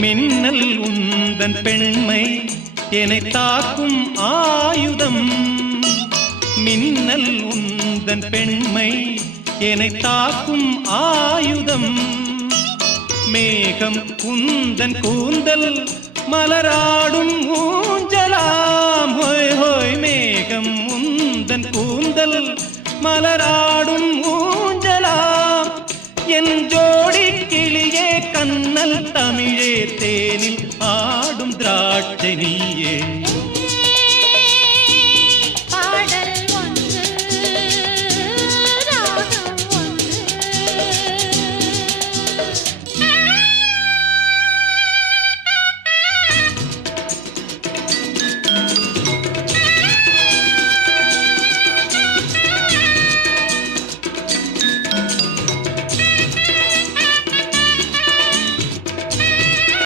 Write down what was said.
மின்னல் உந்தன் பெண்மை என்னை தாக்கும் ஆயுதம். மின்னல் உந்தன் பெண்மை என்னை தாக்கும் ஆயுதம். மேகம் உந்தன் கூந்தல் மலராடும் ஊஞ்சலாம். ஹோய் ஹோய் மேகம் உந்தன் கூந்தல் மலராடும் ஊஞ்சலாம். என் ஜோடி கிளியே கண்ணல் தமிழே தேனில் ஆடும் திராட்சை நீயே.